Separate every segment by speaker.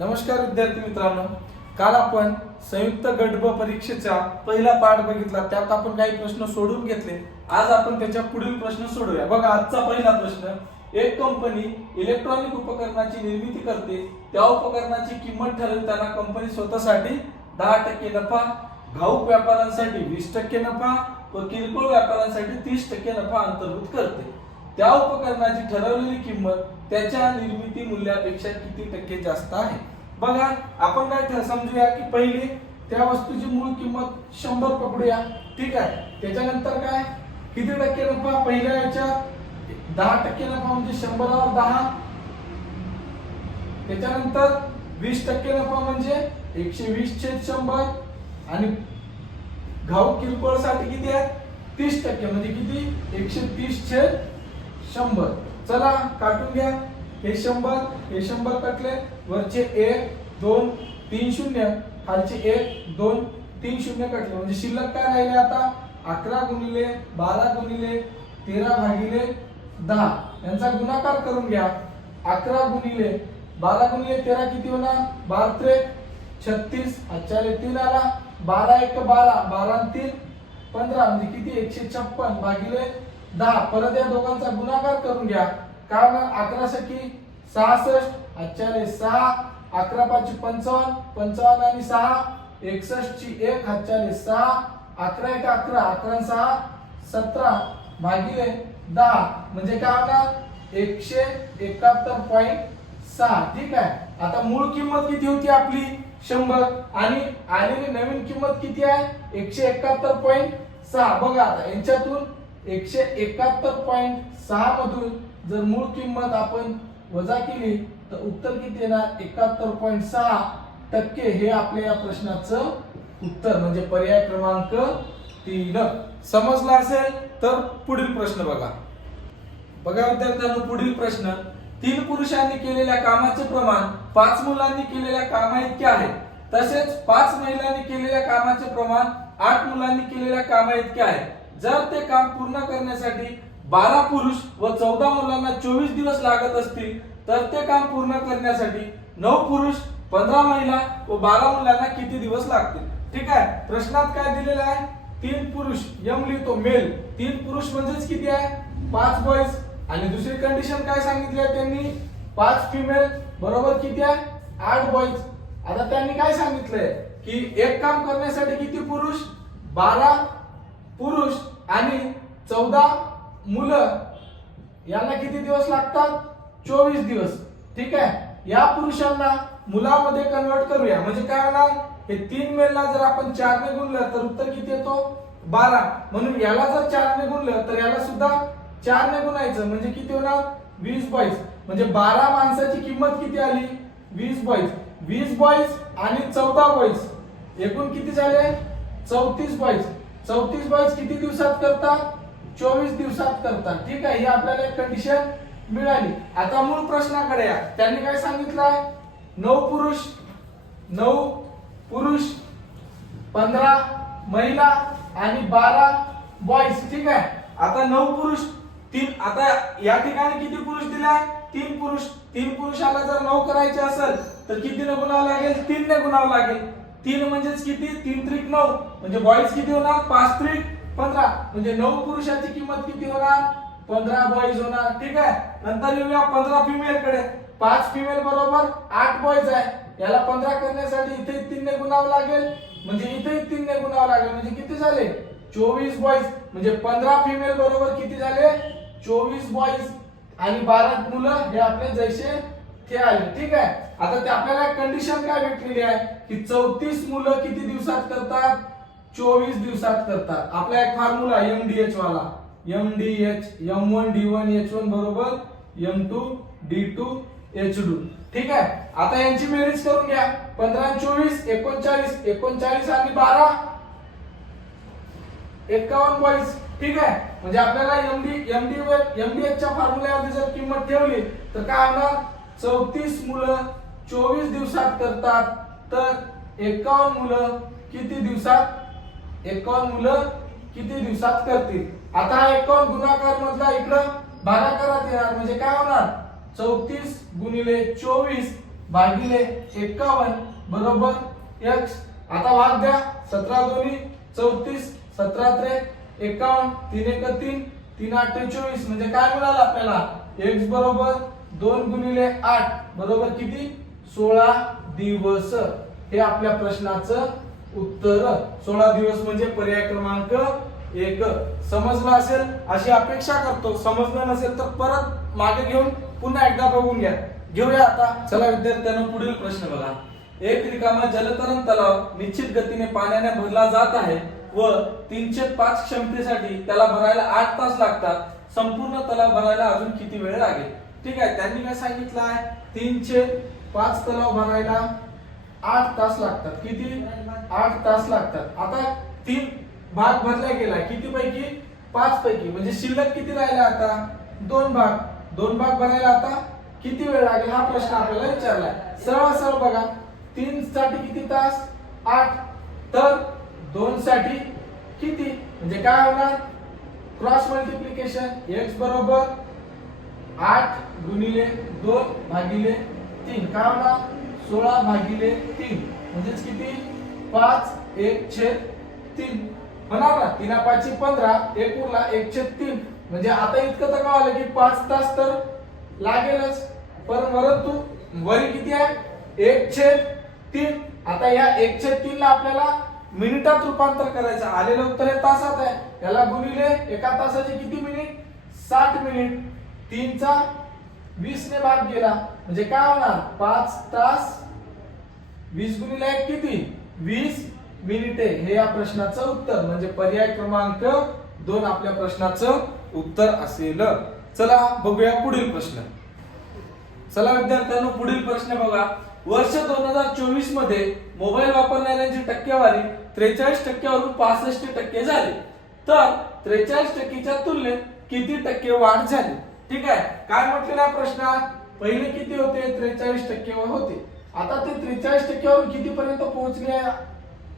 Speaker 1: नमस्कार विद्यार्थी मित्रांनो. काल आपण संयुक्त गट ब परीक्षेचा पहिला पाठ बघितला. त्यात आपण काही प्रश्न सोडून घेतले. आज आपण त्याच्या पुढील प्रश्न सोडूया. बघा आजचा पहिला प्रश्न. एक कंपनी इलेक्ट्रॉनिक उपकरणाची निर्मिती करते. त्या उपकरणाची किंमत ठरवताना कंपनी स्वतःसाठी दहा टक्के नफा घाऊक व्यापाऱ्यांसाठी वीस टक्के नफा व किरकोळ व्यापाऱ्यांसाठी तीस टक्के नफा अंतर्भूत करते. त्या उपकरणाची ठरवलेली किंमत त्याच्या निर्मिती मूल्यापेक्षा किती टक्के जास्त आहे? बघा आपण काय समजूया की पहिली त्या वस्तूची मूळ किंमत शंभर पकडूया. ठीक आहे? त्याच्यानंतर काय? किती टक्के नफा? पहिल्या याच्यात दहा टक्के नफा म्हणजे शंभरावर दहा. त्याच्यानंतर वीस टक्के नफा म्हणजे एकशे वीस छेद शंभर. आणि घाऊक किरकोळसाठी किती आहे? तीस टक्के. म्हणजे किती? एकशे तीस छेद शंभर. चला काटून घ्या. हे शंभर हे शंभर कटले. वरचे एक दोन तीन शून्य. खालचे एक दोन तीन शून्य कटले. म्हणजे शिल्लक काय राहिले आता? अकरा गुणिले बारा गुणिले तेरा भागिले दहा. यांचा गुणाकार करून घ्या. अकरा गुणिले बारा गुणिले तेरा किती होणार? बारा त्रे छत्तीस. अच्छा तीन आला. बारा एक बारा. बारा तीन पंधरा. म्हणजे किती? एकशे छप्पन. भागिले दहा. परत या दोघांचा गुणाकार करून घ्या. काय होणार अकरा सखी सहासष्ट अच्छा सहा. अकरा पाचशे पंचावन्न पंचावन्न आणि सहा. एकसष्ट ची एक हातच्याले सहा. अकरा एक अकरा अकरा सहा. सतरा भागिले दहा. म्हणजे काय होणार? एकशे एकाहत्तर पॉईंट सहा. ठीक आहे? आता मूळ किंमत किती होती आपली? शंभर. आणि आलेली नवीन किंमत किती आहे? एकशे एकाहत्तर पॉईंट सहा. बघा आता यांच्यातून एकशे एकाहत्तर पॉईंट सहा मधून जर मूळ किंमत आपण वजा केली तर उत्तर किती येणार? एकाहत्तर पॉईंट सहा टक्के हे आपल्या या प्रश्नाचं उत्तर म्हणजे पर्याय क्रमांक तीन. समजला असेल? तर पुढील प्रश्न बघा. बघा विद्यार्थ्यांनो पुढील प्रश्न. तीन पुरुषांनी केलेल्या कामाचे प्रमाण पाच मुलांनी केलेल्या कामा इतके आहे. तसेच पाच महिलांनी केलेल्या कामाचे प्रमाण आठ मुलांनी केलेल्या कामा इतके आहे. जर ते काम पूर्ण करण्यासाठी बारा पुरुष व चौदा मुलांना चोवीस दिवस लागत असतील तर ते काम पूर्ण करण्यासाठी नऊ पुरुष पंधरा महिला व बारा मुलांना किती दिवस लागतील? ठीक आहे? प्रश्नात काय दिलेलं आहे? तीन पुरुष यम लिहितो मेल. तीन पुरुष म्हणजेच किती आहे? पाच बॉईज आणि दुसरी कंडिशन काय सांगितली आहे त्यांनी? पाच फिमेल बरोबर किती आहे? आठ बॉईज आता त्यांनी काय सांगितलंय? की एक काम करण्यासाठी किती पुरुष? बारा पुरुष आणि चौदा मुलं यांना किती दिवस लागतात? चोवीस दिवस. ठीक आहे? या पुरुषांना मुलामध्ये कन्वर्ट करूया. म्हणजे काय होणार? हे तीन मेलला जर आपण चारने गुणलं तर उत्तर किती येतो? बारा. म्हणून याला जर चारने गुणलं तर याला सुद्धा चारने गुणायचं. म्हणजे किती होणार? वीस बॉईज म्हणजे बारा माणसाची किंमत किती आली? वीस बॉईज वीस बॉईज आणि चौदा बॉईज एकूण किती झाले? चौतीस बॉईज चौतीस बॉईज किती दिवसात करतात? चोवीस दिवसात करतात. ठीक आहे ही आपल्याला एक कंडिशन मिळाली. आता मूळ प्रश्नाकडे या. त्यांनी काय सांगितलं आहे नऊ पुरुष नऊ पुरुष पंधरा महिला आणि बारा बॉईज ठीक आहे? आता नऊ पुरुष तीन आता या ठिकाणी किती पुरुष दिले आहे तीन पुरुष. तीन पुरुषाला जर नऊ करायचे असेल तर कितीने गुणावं लागेल? तीनने गुणावं लागेल. तीन म्हणजेच किती? तीन त्रिक नऊ. म्हणजे बॉईज किती होणार? पाच त्रिक. पंधरा. म्हणजे नऊ पुरुषाची किंमत किती होणार? पंधरा बॉईज होणार. ठीक आहे? नंतर येऊया पंधरा फिमेल कडे. पाच फिमेल बरोबर आठ बॉईज आहे. याला पंधरा करण्यासाठी इथे तीनने गुणावं लागेल. म्हणजे इथे तीनने गुणावं लागेल. म्हणजे किती झाले? चोवीस बॉईज म्हणजे पंधरा फिमेल बरोबर किती झाले? चोवीस बॉईज आणि बारा मुलं हे आपले जैसे ते आले ठीक आहे? आता ते आपल्याला कंडिशन काय भेटलेली आहे? की चौतीस मुलं किती दिवसात करतात? चोवीस दिवसात करतात. आपला एक फॉर्म्युला एम डी एच वाला. M D H M one D one H one बरोबर M two D two H two ठीक आहे? आता यांची बेरीज करून घ्या. पंधरा चोवीस एकोणचाळीस. एकोणचाळीस आणि बारा. एकावन्न बॉईज ठीक आहे? म्हणजे आपल्याला एमडी एमडी वर एमडी च्या फॉर्म्युल्यावरती जर किंमत ठेवली तर काय होणार? चौतीस मुलं चोवीस दिवसात करतात तर एकावन्न मुलं किती दिवसात? एकावन्न मुलं किती दिवसात करतील? आता एकावन्न गुणाकार मधला इकडं भागाकारात येणार म्हणजे काय होणार? चौतीस गुणिले चोवीस भागिले एक्कावन्न बरोबर? एक्स आता भाग द्या. सतरा दोन्ही चौतीस सतरा त्रे एकावन्न तीन एक तीन तीन आठ चोवीस म्हणजे काय मिळालं आपल्याला? एक्स बरोबर दोन गुणिले आठ बरोबर किती? सोळा दिवस. हे आपल्या प्रश्नाचं उत्तर. सोळा दिवस म्हणजे पर्याय क्रमांक एक. समजलं असेल? अशी अपेक्षा करतो. समजलं नसेल तर परत मागे घेऊन पुन्हा एकदा बघून घ्या. घेऊया आता. चला विद्यार्थ्यांना पुढील प्रश्न बघा. एक रिकामा जलतरण तलाव निश्चित गतीने पाण्याने भरला जात आहे व तीनशे पाच क्षमतेसाठी त्याला भरायला आठ तास लागतात. संपूर्ण तलाव भरायला अजून किती वेळ लागेल? ठीक आहे त्यांनी काय सांगितलं आहे? तीनशे पाच तलाव भरायला आठ तास लागतात. किती? आठ तास लागतात. आता तीन भाग भरला गेला किती पैकी पाच पैकी म्हणजे शिल्लक किती राहिला आता? दोन भाग. दोन भाग भरायला आता किती वेळ लागेल? हा प्रश्न आपल्याला विचारलाय. सरळ सरळ बघा. तीन साठी किती तास? आठ. तर दोन साठी किती? म्हणजे काय होणार? क्रॉस मल्टिप्लिकेशन एक्स बरोबर आठ गुणिले दोन भागिले तीन. काय होणार? सोळा भागिले तीन. म्हणजेच किती? पाच एक छेद तीन. होणार ना तीन पाचशे पंधरा. एक उरला एक छेद तीन. म्हणजे आता इतकं तर कळालं की पाच तास तर लागेलच. पण परंतु वरी किती आहे? एक छेद तीन. आता या एक छेद तीन ला आपल्याला मिनिटात रूपांतर करायचं. आलेलं उत्तर हे तासात आहे. याला गुणिले एका तासाचे किती मिनिट? साठ मिनिट. तीनचा वीस ने भाग गेला. म्हणजे काय होणार? पाच तास वीस गुणिले एक किती? वीस मिनिटे. हे या प्रश्नाचं उत्तर. म्हणजे पर्याय क्रमांक दोन आपल्या प्रश्नाचं उत्तर असेल. चला बघूया पुढील प्रश्न. चला विद्यार्थ्यांनो पुढील प्रश्न बघा. वर्ष दोन हजार चोवीसमध्ये मोबाईल वापरणाऱ्यांची टक्केवारी त्रेचाळीस टक्क्यावरून पासष्ट टक्के झाली. तर त्रेचाळीस टक्केच्या तुलनेत किती टक्के वाढ झाली? ठीक आहे. काय म्हटलेलं आहे प्रश्नात पहिले किती होते? त्रेचाळीस टक्क्यावर होते. आता ते त्रेचाळीस टक्क्यावर किती पर्यंत पोहोचले?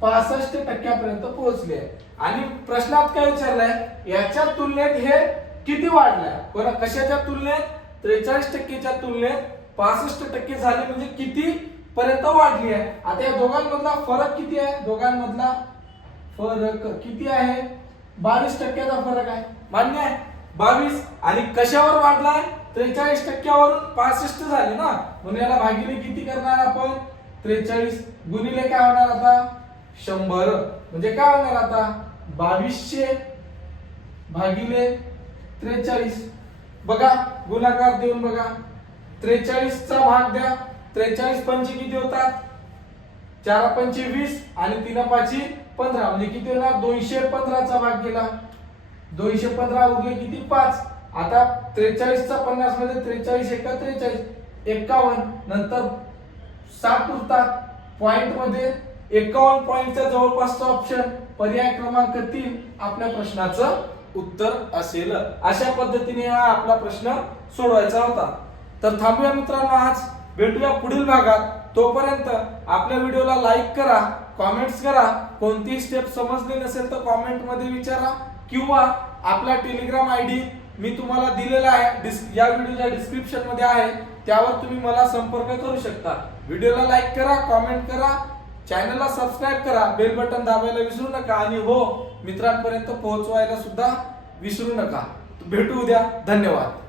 Speaker 1: पासष्ट टक्क्यापर्यंत पोहोचले. आहे आणि प्रश्नात काय विचारलंय? याच्या तुलनेत हे किती वाढलंय? बरं कशाच्या तुलनेत? त्रेचाळीस टक्केच्या तुलनेत पासष्ट टक्के झाले म्हणजे किती पर्यंत वाढली आहे? आता या दोघांमधला फरक किती आहे? दोघांमधला फरक किती आहे? बावीस टक्क्याचा फरक आहे. मान्य आहे? बावीस आणि कशावर वाढलाय? त्रेचाळीस टक्क्यावरून पासष्ट झाले ना? म्हणून याला भागिले किती करणार आपण? त्रेचाळीस गुणिले काय होणार आता? शंभर. म्हणजे काय होणार आता? बावीसशे भागिले त्रेचाळीस. बघा गुणाकार देऊन बघा. त्रेचाळीसचा भाग द्या. त्रेचाळीस पंचे किती होतात? चार पंचे वीस आणि तीन पाची पंधरा. म्हणजे किती होणार? दोनशे पंधराचा भाग गेला दोनशे पंधरा उरले किती? पाच. आता त्रेचाळीस चा पन्नासमध्ये त्रेचाळीस एका त्रेचाळीस. एक्कावन्न नंतर सात उरतात. पॉइंटमध्ये एकावन्न पॉइंटच्या जवळपासचा ऑप्शन पर्याय क्रमांक तीन आपल्या प्रश्नाचं उत्तर असेल. अशा पद्धतीने हा आपला प्रश्न सोडवायचा होता. तर थांबूया मित्रांनो आज. भेटूया पुढील भागात. तोपर्यंत आपल्या व्हिडिओला लाईक करा कॉमेंट्स करा. कोणतीही स्टेप समजली नसेल तर कॉमेंटमध्ये विचारा. किंवा आपला टेलिग्राम आय डी मी तुम्हाला दिलेला आहे डिस- या व्हिडिओच्या डिस्क्रिप्शनमध्ये आहे त्यावर तुम्ही मला संपर्क करू शकता. व्हिडिओला लाईक करा कॉमेंट करा चॅनलला सबस्क्राईब करा बेल बटन दाबायला विसरू नका आणि हो मित्रांपर्यंत पोहोचवायला सुद्धा विसरू नका. भेटू उद्या. धन्यवाद.